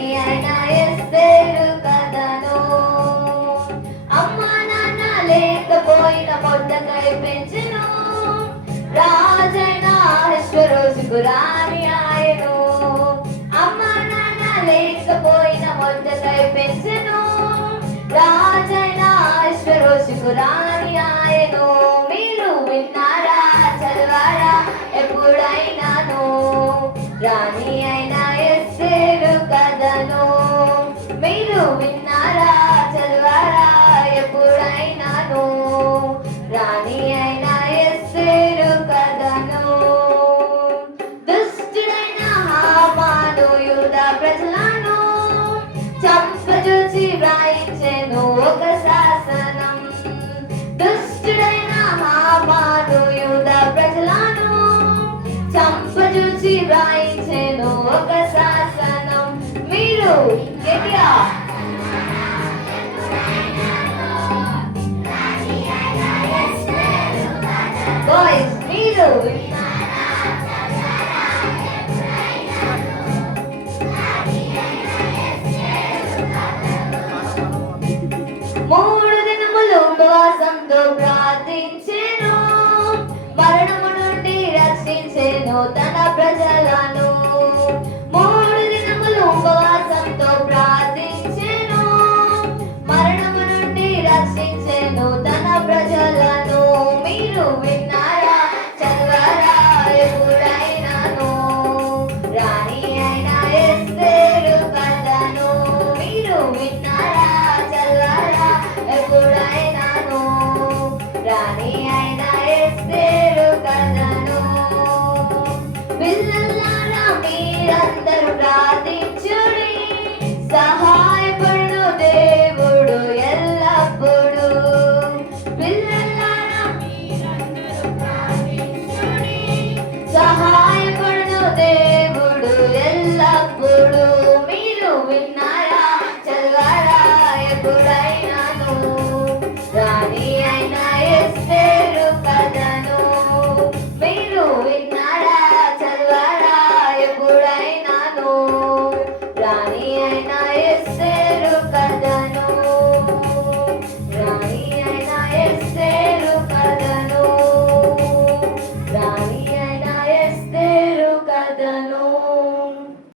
రాణి అయిన ఎస్తేరు కథను. అమ్మ నాన్న లేకపోయిన మొట్టకై పెంచెను, రాజైన అహష్వేరోషుకు రాణి ఆయను. అమ్మ నాన్న లేకపోయిన మొట్టకై పెంచెను, రాజైన అహష్వేరోషుకు రాణి ఆయను. మీరు విన్నారా, చదివారా ఎప్పుడైనాను రాణి అయిన ఎస్తేరు కథను? మీరు విన్నారా, చదివారా ఎప్పుడైనాను రాణి అయిన ఎస్తేరు కథను? దుష్టుడైన హామాను యూదా ప్రజలను చంపజూచి వ్రాయించెను ఒక శాసనం. దుష్టుడైన హామాను యూదా ప్రజలను చంపజూచి వ్రాయించెను ఒక శాసనం. మీరు గట్టిగా బాయ్స్ మీరు మూడు దినములు ఉపవాసంతో ప్రార్థించెను, మరణము నుండి రక్షించెను తన ప్రజలను. మూడు దినములు ఉపవాసంతో ప్రార్థించెను, మరణము నుండి రక్షించెను తన ప్రజలను. మీరు విన్నారా, చదివారా ఎప్పుడైనాను రాణి అయిన ఎస్తేరు కథను? మీరు విన్నారా, చదివారా ఎప్పుడైనాను రాణి అయిన ఎస్తేరు కథను? పిల్లలారా మీరందరూ ప్రార్థించుడి, సహాయపడు దేవుడు ఎల్లప్పుడూ. పిల్లలారా మీరందరూ ప్రార్థించుడి, సహాయపడు దేవుడు ఎల్లప్పుడూ. మీరు విన్నా